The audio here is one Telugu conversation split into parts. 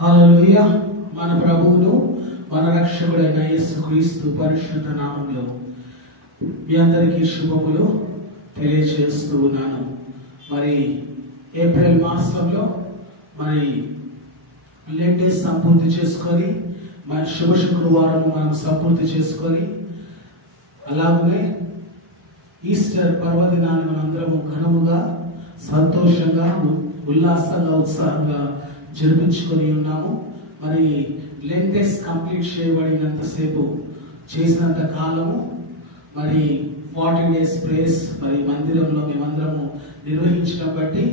హల్లెలూయా. మన ప్రభువును మన రక్షకుడైన యేసుక్రీస్తు పరిశుద్ధ నామములో మీ అందరికీ శుభములు తెలియజేస్తూ ఉన్నాను. మరి ఏప్రిల్ మాసంలో మరి లెంట్ డే సంపూర్తి చేసుకొని మరి శుభ శుక్రవారం మనం సంపూర్తి చేసుకొని అలాగే ఈస్టర్ పర్వదినాన్ని మనందరము ఘనముగా సంతోషంగా ఉల్లాసంగా ఉత్సాహంగా జరిపించుకొని ఉన్నాము. మరి లెంట్ డేస్ కంప్లీట్ చేయబడినంతసేపు చేసినంత కాలము మరి 40 days ప్రేయర్స్ మరి మందిరంలో మేమందరము నిర్వహించడం బట్టి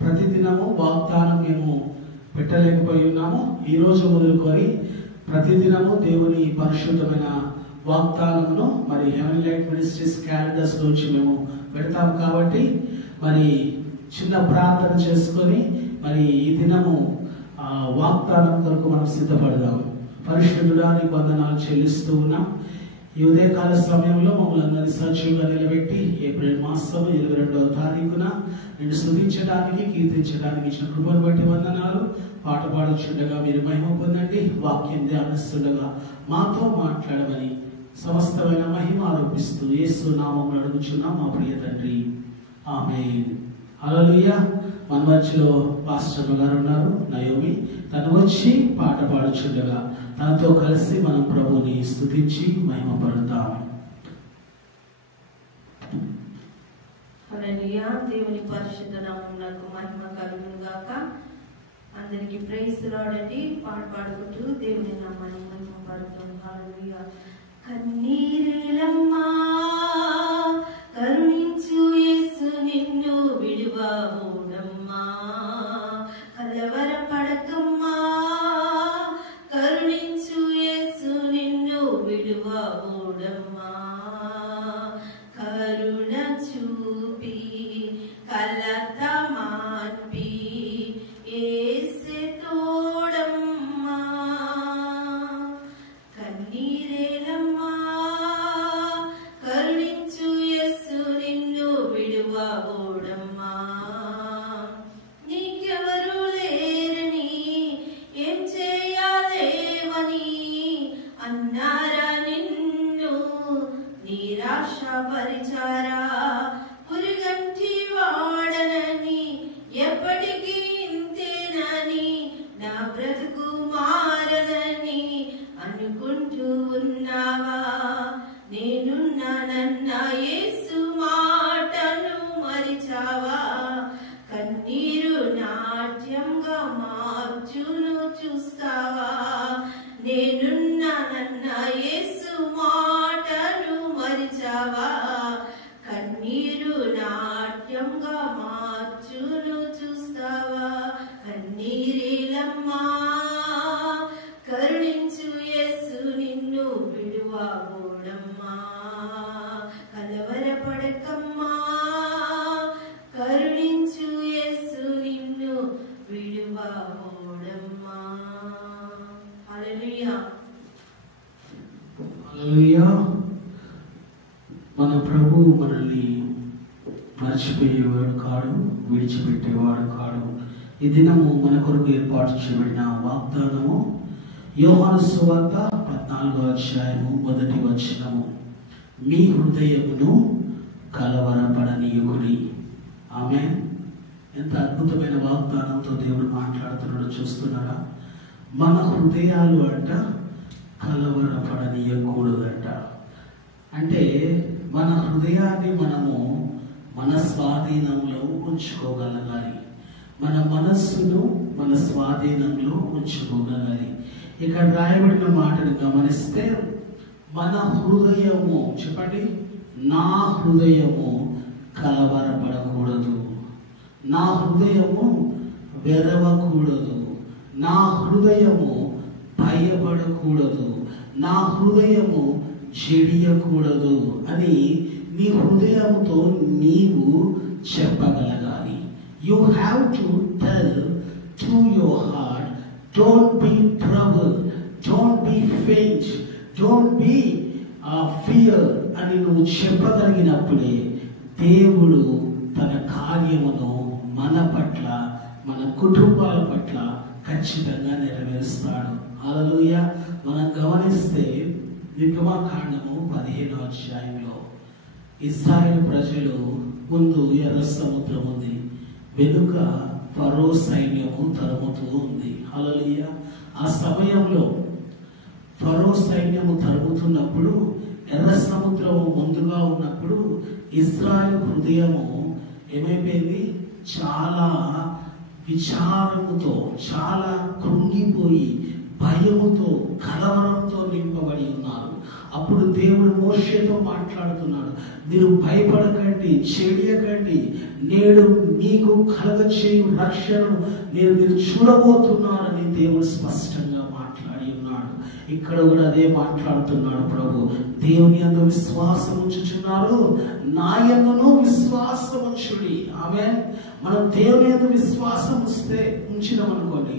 ప్రతిదినము వాగ్దానం మేము పెట్టలేకపోయి ఉన్నాము. ఈ రోజు మొదలుకొని ప్రతిదినము దేవుని పరిశుద్ధమైన వాగ్దానమును మరి హెవెన్ లైట్ మినిస్ట్రీస్ క్యాలెండర్స్ నుంచి మేము పెడతాము. కాబట్టి మరి చిన్న ప్రార్థన చేసుకొని మరి ఈ దినము వాగ్దానం కొరకు మనం సిద్ధపడదాం. పరిశుద్ధుడానికి వందనాలు చెల్లిస్తూ ఉన్నాం. ఈ ఉదయకాల సమయంలో మమ్మల్ని అందరినీ సజీవంగా నిలబెట్టి ఏప్రిల్ మాసం 22వ తారీఖున నేను స్తుతించడానికి కీర్తించడానికి ఇచ్చిన కృపను బట్టి వందనాలు. పాట పాడుచుండగా మీరు మహిమ పొందండి. వాక్యం ధ్యానిస్తుండగా మాతో మాట్లాడమని సమస్తమైన మహిమ ఆరోపిస్తూ యేసు నామమున అడుగుచున్నాం మా ప్రియ తండ్రి, ఆమేన్. హల్లెలూయా. మన మధ్యలో పాస్టర్ గారు ఉన్నారు, నయోమి. తను వచ్చి పాట పాడుచుండగా తనతో కలిసి మనం ప్రభుని స్తుతించి మహిమ పడతాం. హల్లెలూయా. దేవుని పరిశుద్ధ నామమునకు మహిమ కలుగును గాక. అందరికి ప్రైజ్ లార్డ్ అండి. పాట పాడుకుంటూ దేవుని నామాన్ని మహిమ పడతాం. హల్లెలూయా. కన్నీరేలమ్మా కరుణించు యేసు నిన్ను విడువబోడమ్మా, కలవరపడకమ్మా కరుణించు యేసు నిన్ను విడువబోడమ్మా, కరుణ చూపి కలత మాన్పి యేసే తోడమ్మా, కన్నీరేలమ్మా కరుణించు యేసు నిన్ను విడువబోడమ్మా, నీకెవరు లేరని ఏం చేయాలేవని అన్నారా నిన్ను నిరాశపరిచారా, పురుగంటి వాడనని ఎప్పటికీ ఇంతేనని నా బ్రతుకు మారదని అనుకుంటూ ఉన్నావా, నేనున్నానన్న యేసు మాటను మరిచావా, కన్నీరు నాట్యంగా మార్చును చూస్తావా, నేనున్నానన్న యేసు మాటను మరిచావా, కన్నీరు నాట్యంగా మార్చును చూస్తావా, కన్నీరేలమ్మా కరుణించు యేసు నిన్ను విడువబోడమ్మా, కలవరపడకమ్మా కరుణించు యేసు నిన్ను విడువబోడమ్మా. హల్లెలూయా. హల్లెలూయా. మన ప్రభు మనల్ని మర్చిపోయేవాడు కాడు, విడిచిపెట్టేవాడు కాడు. ఈ దినము మన కొరకు ఏర్పాటు చేయబడిన వాగ్దానము యోహాను సువార్త 14వ అధ్యాయము 1వ వచనము, మీ హృదయమును కలవరపడనీయకుడి. ఆమేన్. ఎంత అద్భుతమైన వాగ్దానంతో దేవుడు మాట్లాడుతున్నాడో చూస్తున్నారా? మన హృదయాలు అంట కలవరపడనీయకూడదంట. అంటే మన హృదయాన్ని మనము మన స్వాధీనంలో ఉంచుకోగలగాలి. మన మనస్సును మన స్వాధీనంలో ఉంచుకోగలగాలి. ఇక్కడ రాయబడిన మాటను గమనిస్తే మన హృదయము, చెప్పండి, నా హృదయము కలవరపడకూడదు, నా హృదయము వెరవకూడదు, నా హృదయము భయపడకూడదు, నా హృదయము చెడియకూడదు అని నీ హృదయముతో నీవు చెప్పగలగాలి. You have to tell to your heart, don't be troubled, don't be faint, don't be fear అని నువ్వు చెప్పగలిగినప్పుడే దేవుడు తన కార్యమును మన పట్ల, మన కుటుంబాల పట్ల ఖచ్చితంగా నెరవేరుస్తాడు. నిర్గమకాండము 15వ అధ్యాయంలో ఇశ్రాయేలు ప్రజలు ముందు ఎర్ర సముద్రం ఉంది, వెనుక ఫరో సైన్యము తరుముతూ ఉంది. హల్లెలూయా. ఆ సమయంలో ఫరో సైన్యము తరుముతున్నప్పుడు, ఎర్ర సముద్రము ముందుగా ఉన్నప్పుడు ఇశ్రాయేలు హృదయము ఏమైపోయింది? చాలా విచారముతో, చాలా కృంగిపోయి, భయముతో, కలవరంతో నింపబడి ఉన్నారు. అప్పుడు దేవుడు మోషేతో మాట్లాడుతున్నాడు, మీరు భయపడకండి, చెడియకండి, నేడు మీకు కలగచేయు రక్షణను మీరు చూడబోతున్నారని దేవుడు స్పష్టంగా మాట్లాడి ఉన్నాడు. ఇక్కడ కూడా అదే మాట్లాడుతున్నాడు ప్రభు. దేవుని యందు విశ్వాసం ఉంచుచున్నారు, నా యందును విశ్వాసం ఉంచుడి. ఆమేన్. మనం దేవుని యందు విశ్వాసం ఉంచినామనుకోండి,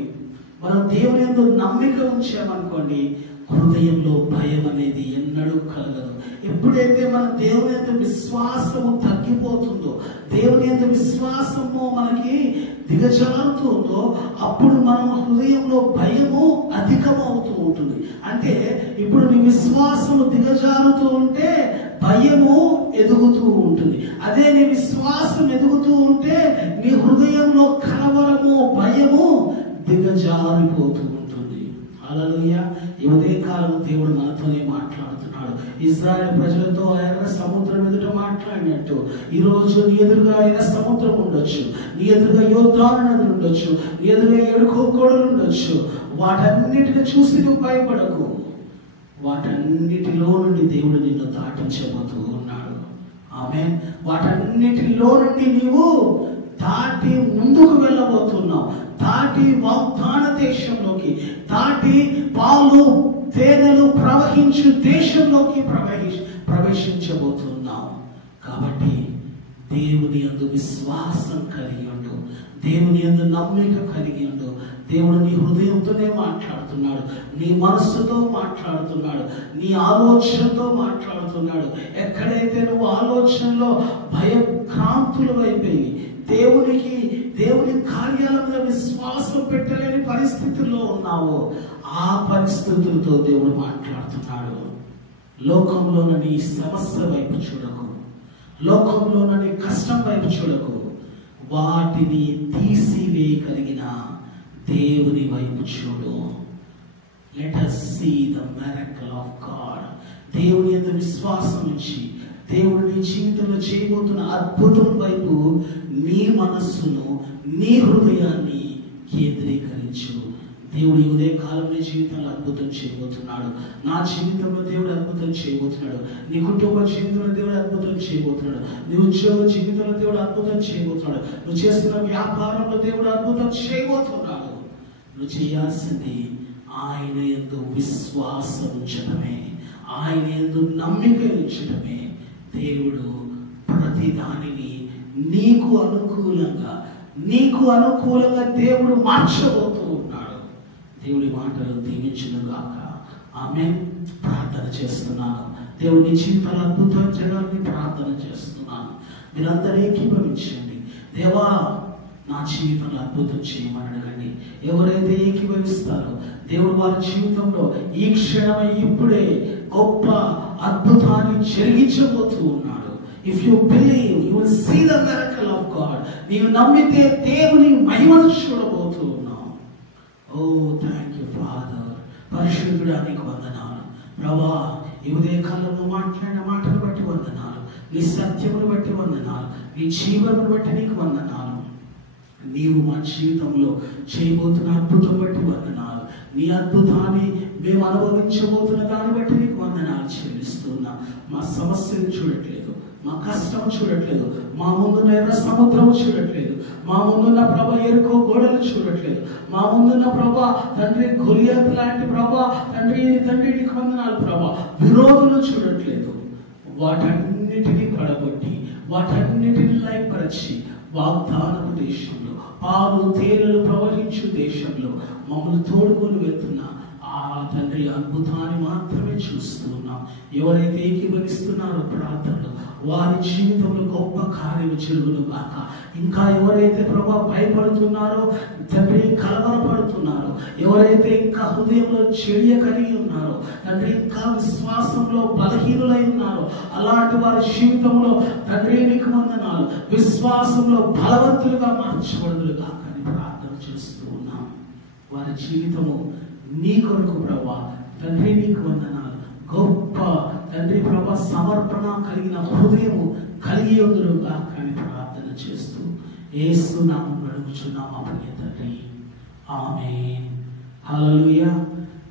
మనం దేవుని యందు నమ్మిక ఉంచామనుకోండి, హృదయంలో భయం అనేది ఎన్నడూ కలగదు. ఎప్పుడైతే మన దేవుని యందు విశ్వాసము తగ్గిపోతుందో, దేవుని యందు విశ్వాసము మనకి దిగజారుతుందో, అప్పుడు మన హృదయంలో భయము అధికమవుతూ ఉంటుంది. అంటే ఇప్పుడు నీ విశ్వాసము దిగజారుతూ ఉంటే భయము ఎదుగుతూ ఉంటుంది. అదే నీ విశ్వాసం ఎదుగుతూ ఉంటే నీ హృదయంలో కలవరము, భయము దిగజారిపోతూ ఉంటుంది. హల్లెలూయా. ఈ ఉదయకాలం దేవుడు మనతోనే మాట్లాడుతున్నాడు. ఇశ్రాయేలు ప్రజలతో ఎర్ర సముద్రం ఎదుట మాట్లాడినట్టు ఈ రోజు నీ ఎదురుగా ఎర్ర సముద్రం ఉండొచ్చు, నీ ఎదురుగా యోర్దాను నది ఉండొచ్చు, నీ ఎదురుగా ఎడుకో గోడలు ఉండొచ్చు. వాటన్నిటిని చూసి నువ్వు భయపడకు. వాటన్నిటిలో నుండి దేవుడు నిన్ను దాటించబోతూ ఉన్నాడు. ఆమేన్. వాటన్నిటిలో నుండి నీవు దాటి ముందుకు వెళ్ళబోతున్నావు. దాటి వాగ్దాన దేశంలోకి, దాటి పాలు తేనెలు ప్రవహించు దేశంలోకి ప్రవేశించబోతున్నావు. కాబట్టి దేవుని యందు విశ్వాసం కలిగి ఉండు, దేవుని యందు నమ్మిక కలిగి ఉండు. దేవుడు నీ హృదయంతోనే మాట్లాడుతున్నాడు, నీ మనస్సుతో మాట్లాడుతున్నాడు, నీ ఆలోచనతో మాట్లాడుతున్నాడు. ఎక్కడైతే నువ్వు ఆలోచనలో భయభ్రాంతులు అయిపోయి దేవుని కార్యాల మీద విశ్వాసం పెట్టలేని పరిస్థితుల్లో ఉన్నావో, ఆ పరిస్థితులతో దేవుడు మాట్లాడుతున్నాడు. లోకంలోని సమస్య వైపు చూడకు, లోకంలోని కష్టం వైపు చూడకు, వాటిని తీసివేయగలిగిన దేవుని వైపు చూడు. Let us see the miracle of God. దేవుని యందు విశ్వాసం ఉంచి దేవుడు నీ జీవితంలో చేయబోతున్న అద్భుతం వైపు నీ మనస్సును, నీ హృదయాన్ని కేంద్రీకరించు. దేవుడు ఉదయ కాలం నీ జీవితంలో అద్భుతం చేయబోతున్నాడు. నా జీవితంలో దేవుడు అద్భుతం చేయబోతున్నాడు. నీ కుటుంబ జీవితంలో దేవుడు అద్భుతం చేయబోతున్నాడు. నీ ఉద్యోగ జీవితంలో దేవుడు అద్భుతం చేయబోతున్నాడు. నువ్వు చేస్తున్న వ్యాపారంలో దేవుడు అద్భుతం చేయబోతున్నాడు. నువ్వు చేయాల్సింది ఆయన యందు విశ్వాసం ఉంచడమే, ఆయన యందు నమ్మిక ఉంచడమే. దేవుడు ప్రతి దానిని నీకు అనుకూలంగా దేవుడు మార్చబోతూ ఉన్నాడు. దేవుడి మాటలు దీవించును గాక. ఆమేన్. ప్రార్థన చేస్తున్నాను. దేవుని జీవితాలు అద్భుతం జరగాలని ప్రార్థన చేస్తున్నాను. మీరందరూ ఏకీభవించండి. దేవా, నా జీవితంలో అద్భుతం చేయమని అడగండి. ఎవరైతే ఏకీభవిస్తారో దేవుడు వారి జీవితంలో ఈ క్షణమే ఇప్పుడే గొప్ప అద్భుతాన్ని జరిగించబోతూ ఉన్నాడు. If you believe you will see the miracle of God. నీవు నమ్మితే దేవుని మహిమను చూడబోతూ ఉన్నావు. Oh thank you Father. పరిశుద్ధుడా నీకు వందనాలు ప్రభువా. ఈ ఉదయ కాలంలో మాట్లాడిన మాటను బట్టి వందనాలు, నీ సత్యమును బట్టి వందనాలు, నీ జీవమును బట్టి నీకు వందనాలు. నీవు మా జీవితంలో చేయబోతున్న అద్భుతం బట్టి వందనాలు. నీ అద్భుతాన్ని మేము అనుభవించబోతున్న దాన్ని బట్టి నీకు వందనాలు చెల్లిస్తున్నా. మా సమస్యను చూడట్లేదు, మా కష్టం చూడట్లేదు, మా ముందున్న ఎర్ర సముద్రం చూడట్లేదు, మా ముందున్న ప్రభా ఎరుకో గోడలు చూడట్లేదు, మా ముందున్న ప్రభా తండ్రి గొలియాతు లాంటి ప్రభా తండ్రి నీకు వందనాలు ప్రభా విరోధులు చూడట్లేదు. వాటన్నిటినీ పడగొట్టి, వాటన్నిటిని లయపరచి వాగ్దానపు దేశంలో, పాలు తేనెలు ప్రవహించు దేశంలో మమ్మల్ని తోడుకొని వెళ్తున్న ఆ తండ్రి అద్భుతాన్ని మాత్రమే చూస్తున్నాం. ఎవరైతే ఏకీభవిస్తున్నారో ప్రార్థనలో వారి జీవితంలో గొప్ప కార్యం జరుగును గాక. ఇంకా ఎవరైతే ప్రభా భయపడుతున్నారో తండ్రి, కలవరపడుతున్నారో, ఎవరైతే ఇంకా హృదయంలో చెడియ కలిగి ఉన్నారో తండ్రి, ఇంకా విశ్వాసంలో బలహీనులై ఉన్నారో అలాంటి వారి జీవితంలో తండ్రి నీకు వందనాలు, విశ్వాసంలో బలవంతులుగా మార్చబడుదురుగా కానీ ప్రార్థన చేస్తూ ఉన్నాం. వారి జీవితము నీ కొరకు ప్రభా తండ్రి నీకు వందనాలు. గొప్ప తండ్రి ప్రభా సమర్పణ కలిగిన హృదయము కలిగి ఉందురుగా కానీ ప్రార్థన చేస్తూ యేసు నామములో అడుగుచున్నాం మా ప్రియ తండ్రి, ఆమేన్. హల్లెలూయా.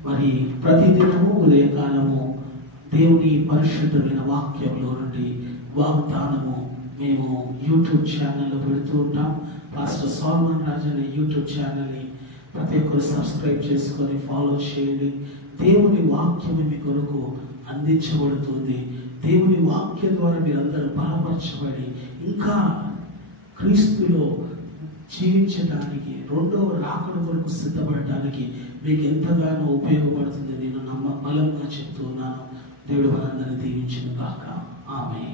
మరి ప్రతిదినము ఉదయకాలము దేవుని పరిశుద్ధమైన వాక్యంలో నుండి వాగ్దానము మేము యూట్యూబ్ ఛానల్లో పెడుతూ ఉంటాం. పాస్టర్ సోల్మన్ రాజు అనే యూట్యూబ్ ఛానల్ని ప్రతి ఒక్కరు సబ్స్క్రైబ్ చేసుకొని ఫాలో చేయండి. దేవుని వాక్యం మీ కొరకు అందించబడుతుంది. దేవుని వాక్యం ద్వారా మీరందరూ బలపరచబడి ఇంకా క్రీస్తులో జీవించడానికి, రెండవ రాకడ కొరకు సిద్ధపడటానికి మీకు ఎంతగానో ఉపయోగపడుతుంది. నేను బలంగా చెప్తూ ఉన్నాను. దేవుడు మనందరినీ దీవించును గాక. ఆమేన్.